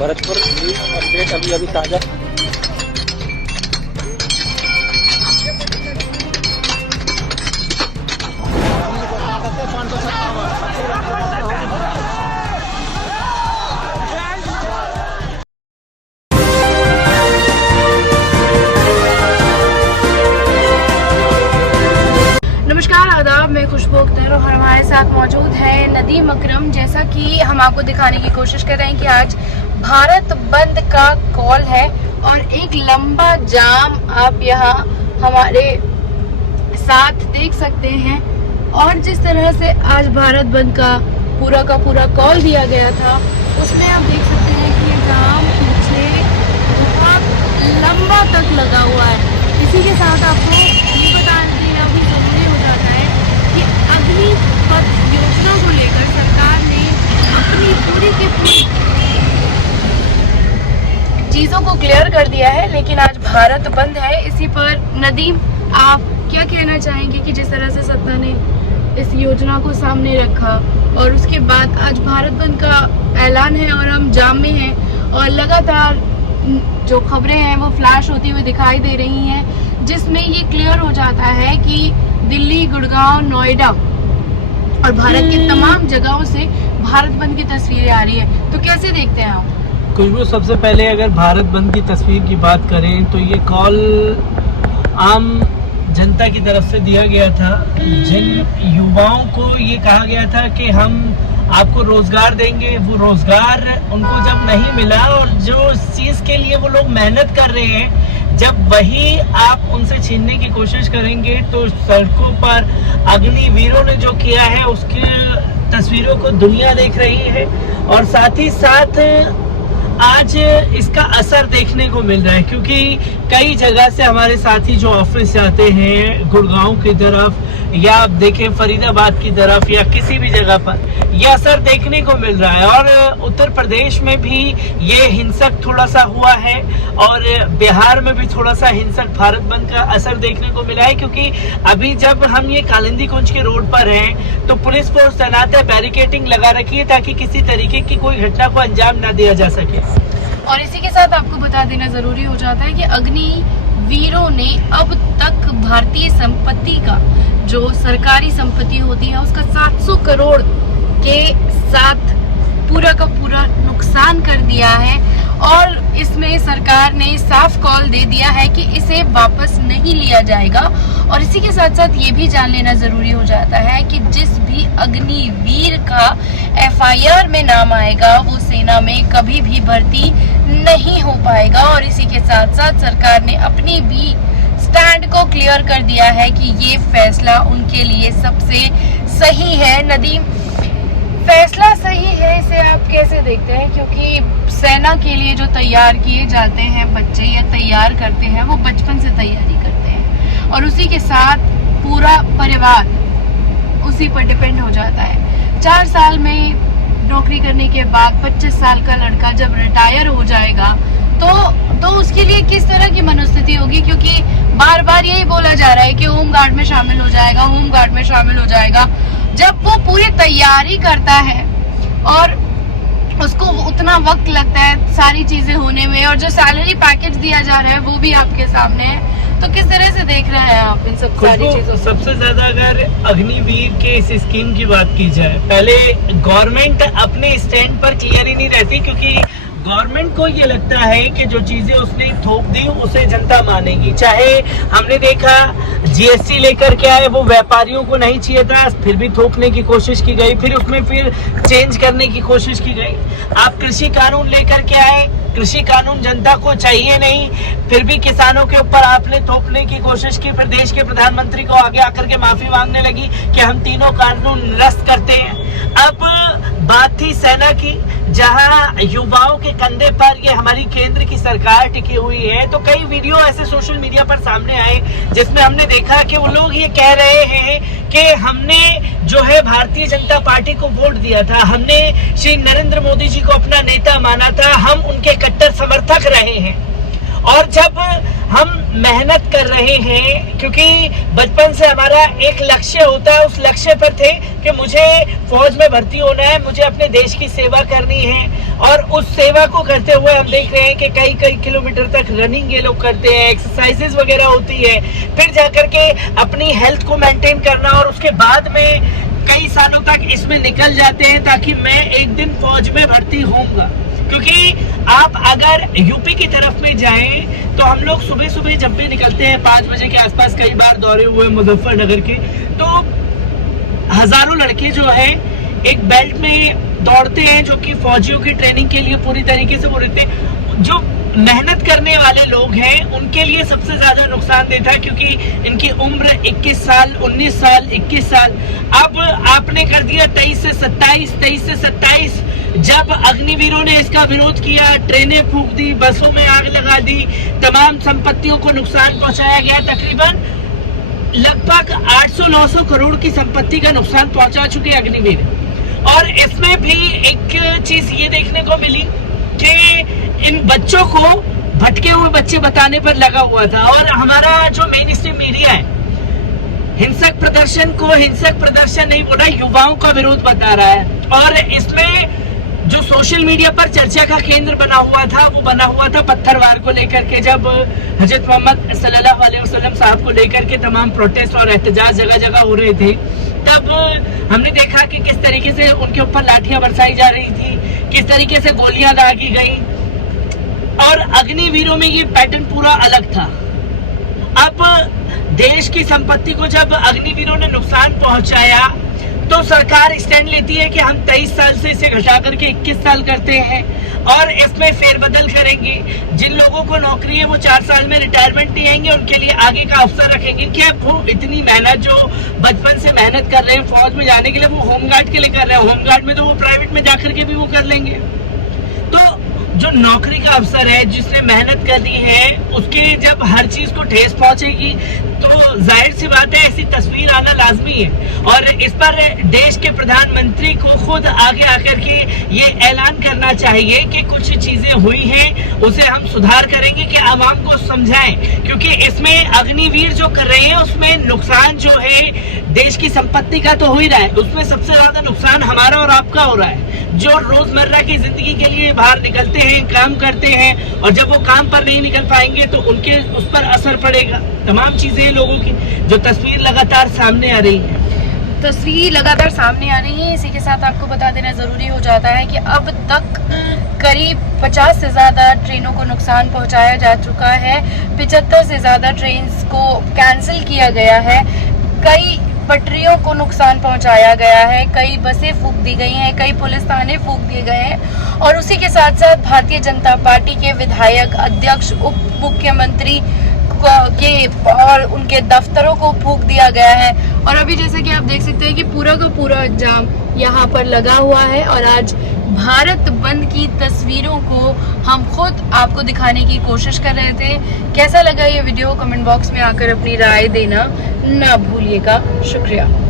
Bharatpur news update अभी अभी ताज़ा। नमस्कार, आदाब। मैं खुशबू अख्तर और हमारे साथ मौजूद है नदीम अकरम। जैसा कि हम आपको दिखाने की कोशिश कर रहे हैं कि आज भारत बंद का कॉल है और एक लंबा जाम आप यहाँ हमारे साथ देख सकते हैं। और जिस तरह से आज भारत बंद का पूरा कॉल दिया गया था, उसमें आप देख सकते हैं कि ये जाम पीछे बहुत लंबा तक लगा हुआ है। इसी के साथ आपको ये बता देना भी जरूरी हो जाता है कि अग्निपथ योजना को लेकर सरकार ने अपनी पूरी की पूरी चीजों को क्लियर कर दिया है, लेकिन आज भारत बंद है। इसी पर नदीम, आप क्या कहना चाहेंगे कि जिस तरह से सत्ता ने इस योजना को सामने रखा और उसके बाद आज भारत बंद का ऐलान है और हम जाम में हैं और लगातार जो खबरें हैं वो फ्लैश होती हुई दिखाई दे रही हैं, जिसमें ये क्लियर हो जाता है कि दिल्ली, गुड़गांव, नोएडा और भारत के तमाम जगहों से भारत बंद की तस्वीरें आ रही है। तो कैसे देखते हैं आप? खुशबू, सबसे पहले अगर भारत बंद की तस्वीर की बात करें तो ये कॉल आम जनता की तरफ से दिया गया था। जिन युवाओं को ये कहा गया था कि हम आपको रोजगार देंगे, वो रोजगार उनको जब नहीं मिला और जो चीज के लिए वो लोग मेहनत कर रहे हैं, जब वही आप उनसे छीनने की कोशिश करेंगे तो सड़कों पर अग्निवीरों ने जो किया है उसकी तस्वीरों को दुनिया देख रही है। और साथ ही साथ आज इसका असर देखने को मिल रहा है, क्योंकि कई जगह से हमारे साथी जो ऑफिस जाते हैं गुड़गांव की तरफ या आप देखें फरीदाबाद की तरफ या किसी भी जगह पर, यह असर देखने को मिल रहा है। और उत्तर प्रदेश में भी ये हिंसक थोड़ा सा हुआ है और बिहार में भी थोड़ा सा हिंसक भारत बंद का असर देखने को मिला है, क्योंकि अभी जब हम ये कालिंदी कुंज के रोड पर हैं तो पुलिस फोर्स तैनात है, बैरिकेडिंग लगा रखी है ताकि किसी तरीके की कोई घटना को अंजाम न दिया जा सके। और इसी के साथ आपको बता देना जरूरी हो जाता है कि अग्निवीरों ने अब तक भारतीय संपत्ति का, जो सरकारी संपत्ति होती है, उसका 700 करोड़ के साथ पूरा का पूरा नुकसान कर दिया है। और इसमें सरकार ने साफ कॉल दे दिया है कि इसे वापस नहीं लिया जाएगा। और इसी के साथ साथ ये भी जान लेना जरूरी हो जाता है कि जिस भी अग्निवीर का FIR में नाम आएगा वो सेना में कभी भी भर्ती नहीं हो पाएगा। और इसी के साथ साथ सरकार ने अपनी भी स्टैंड को क्लियर कर दिया है कि ये फैसला उनके लिए सबसे सही है। नदीम, फैसला सही है, इसे आप कैसे देखते हैं? क्योंकि सेना के लिए जो तैयार किए जाते हैं बच्चे या तैयार करते हैं, वो बचपन से तैयारी करते हैं और उसी के साथ पूरा परिवार उसी पर डिपेंड हो जाता है। 4 साल में नौकरी करने के बाद 25 साल का लड़का जब रिटायर हो जाएगा तो उसके लिए किस तरह की मनोस्थिति होगी? क्योंकि बार बार यही बोला जा रहा है कि होम गार्ड में शामिल हो जाएगा, होम गार्ड में शामिल हो जाएगा। जब वो पूरी तैयारी करता है और उसको उतना वक्त लगता है सारी चीजें होने में, और जो सैलरी पैकेज दिया जा रहा है वो भी आपके सामने है, तो किस तरह से देख रहे हैं आप इन सब सारी चीजों? सबसे ज्यादा अगर अग्निवीर के इस स्कीम की बात की जाए, पहले गवर्नमेंट अपने स्टैंड पर क्लियर ही नहीं रहती, क्योंकि गवर्नमेंट को ये लगता है कि जो चीजें उसने थोप दी उसे जनता मानेगी। चाहे हमने देखा GST लेकर के आए, वो व्यापारियों को नहीं चाहिए था, फिर भी थोपने की कोशिश की गई, फिर उसमें फिर चेंज करने की कोशिश की गई। आप कृषि कानून लेकर के आए, कृषि कानून जनता को चाहिए नहीं, फिर भी किसानों के ऊपर आपने थोपने की कोशिश की। फिर देश के प्रधानमंत्री को आगे आकर के माफी मांगने लगी कि हम तीनों कानून निरस्त करते हैं। अब बात थी सेना की, जहां युवाओं के कंधे पर ये हमारी केंद्र की सरकार टिकी हुई है। तो कई वीडियो ऐसे सोशल मीडिया पर सामने आए जिसमें हमने देखा कि वो लोग ये कह रहे हैं कि हमने जो है भारतीय जनता पार्टी को वोट दिया था, हमने श्री नरेंद्र मोदी जी को अपना नेता माना था, हम उनके कट्टर समर्थक रहे हैं। और जब हम मेहनत कर रहे हैं, क्योंकि बचपन से हमारा एक लक्ष्य होता है, उस लक्ष्य पर थे कि मुझे फौज में भर्ती होना है, मुझे अपने देश की सेवा करनी है, और उस सेवा को करते हुए हम देख रहे हैं कि कई किलोमीटर तक रनिंग ये लोग करते हैं, एक्सरसाइजेस वगैरह होती है, फिर जाकर के अपनी हेल्थ को मेंटेन करना, और उसके बाद में कई सालों तक इसमें निकल जाते हैं ताकि मैं एक दिन फौज में भर्ती होऊंगा। क्योंकि आप अगर यूपी की तरफ में जाएं तो हम लोग सुबह सुबह जब भी निकलते हैं 5 बजे के आसपास, कई बार दौरे हुए मुजफ्फरनगर के, तो हजारों लड़के जो है एक बेल्ट में दौड़ते हैं जो कि फौजियों की ट्रेनिंग के लिए पूरी तरीके से वो रहते हैं। जो मेहनत करने वाले लोग हैं उनके लिए सबसे ज्यादा नुकसानदेह था, क्योंकि इनकी उम्र 21 साल 19 साल 21 साल, अब आपने कर दिया 23 से 27। जब अग्निवीरों ने इसका विरोध किया, ट्रेनें फूंक दी, बसों में आग लगा दी, तमाम संपत्तियों को नुकसान पहुंचाया गया। तकरीबन लगभग 800-900 करोड़ की संपत्ति का नुकसान पहुंचा चुके अग्निवीर। और इसमें भी एक चीज ये देखने को मिली कि इन बच्चों को भटके हुए बच्चे बताने पर लगा हुआ था, और हमारा जो मेन स्ट्रीम मीडिया है हिंसक प्रदर्शन को हिंसक प्रदर्शन नहीं बोला, युवाओं का विरोध बता रहा है। और इसमें जो सोशल मीडिया पर चर्चा का केंद्र बना हुआ था, वो बना हुआ था पत्थरवार को लेकर के। जब हजरत मोहम्मद सल्लल्लाहु अलैहि वसल्लम साहब को लेकर के तमाम प्रोटेस्ट और एहतजाज जगह जगह हो रहे थे, तब हमने देखा कि किस तरीके से उनके ऊपर लाठियां बरसाई जा रही थी, किस तरीके से गोलियां दागी गई, और अग्निवीरों में ये पैटर्न पूरा अलग था। अब देश की संपत्ति को जब अग्निवीरों ने नुकसान पहुंचाया तो सरकार स्टैंड लेती है कि हम 23 साल से इसे घटा करके 21 साल करते हैं और इसमें फेरबदल करेंगे। जिन लोगों को नौकरी है वो 4 साल में रिटायरमेंट नहीं आएंगे, उनके लिए आगे का अवसर रखेंगे। क्या वो इतनी मेहनत जो बचपन से मेहनत कर रहे हैं फौज में जाने के लिए, वो होमगार्ड के लिए कर रहे हैं, होमगार्ड में तो वो प्राइवेट में जाकर के भी वो कर लेंगे। तो जो नौकरी का अवसर है, जिसने मेहनत कर दी है, उसके जब हर चीज को ठेस पहुंचेगी तो जाहिर सी बात है ऐसी तस्वीर आना लाजमी है। और इस पर देश के प्रधानमंत्री को खुद आगे आकर के ये ऐलान करना चाहिए कि कुछ चीजें हुई हैं, उसे हम सुधार करेंगे, कि आवाम को समझाएं। क्योंकि इसमें अग्निवीर जो कर रहे हैं उसमें नुकसान जो है देश की संपत्ति का तो हो ही रहा है, उसमें सबसे ज्यादा नुकसान हमारा और आपका हो रहा है, जो रोजमर्रा की जिंदगी के लिए बाहर निकलते हैं, काम करते हैं, और जब वो काम पर नहीं निकल पाएंगे तो उनके उस पर असर पड़ेगा। तमाम चीजें लोगों की जो तस्वीर लगातार सामने आ रही है, इसी के साथ आपको बता देना जरूरी हो जाता है कि अब तक करीब 50 से ज्यादा ट्रेनों को नुकसान पहुंचाया जा चुका है, 75 से ज्यादा ट्रेन को कैंसिल किया गया है, कई पटरियों को नुकसान पहुंचाया गया है, कई बसें फूंक दी गई हैं, कई पुलिस थाने फूंक दिए गए हैं, और उसी के साथ साथ भारतीय जनता पार्टी के विधायक, अध्यक्ष, उप मुख्यमंत्री के और उनके दफ्तरों को फूंक दिया गया है। और अभी जैसे कि आप देख सकते हैं कि पूरा का पूरा जाम यहाँ पर लगा हुआ है, और आज भारत बंद की तस्वीरों को हम खुद आपको दिखाने की कोशिश कर रहे थे। कैसा लगा ये वीडियो, कमेंट बॉक्स में आकर अपनी राय देना ना भूलिएगा। शुक्रिया।